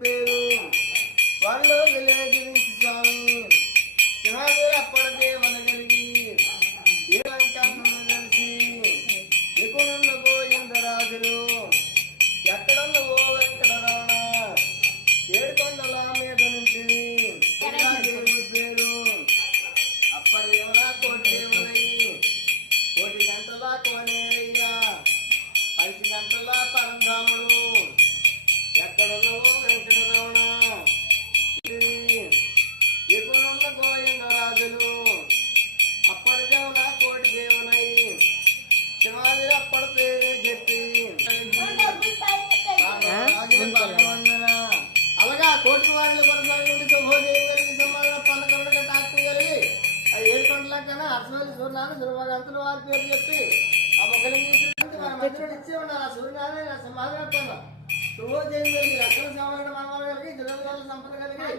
పేరు వాళ్ళు విలేకరించి స్వామి సింహాదేవి అప్పటికే మనగలిగి ఏ లంకను కలిసి నిపుణుల గోవిందరాజులు ఎక్కడున్న ఓ వెంకటరమణ ఏడుకొండల మీద నుంచి దేవుడి పేరు అప్పదేమనా కోటి దేవుడై కోటి గంటల కోనేరయ్యా 5 గంటల పరంధాముడు ఎక్కడున్నావు వెంకటరమణ ఎప్పుడున్న గోవింద రాజులు అప్పటిదేవున కోటి దేవునై శివాజీ అప్పటి పేరే చెప్పి అలాగా కోటి వారిని కొనసాగి శుభోదేవి కలిగి సమాధాన పన్నకరుడుగా టాక్సి కలిగి ఆ 7 గంటల కన్నా అసలు సూర్యనారాయణ సూర్యభగవంతుల వారి పేరు చెప్పి ఆ మొక్కలింగి మన మధ్యలో ఇచ్చే ఉన్నారు ఆ సూర్యనారాయణ సమాధాన శుభోదేవి కలిగి అసలు సమాధాన మనవాళ్ళకి జిల్లా సంపద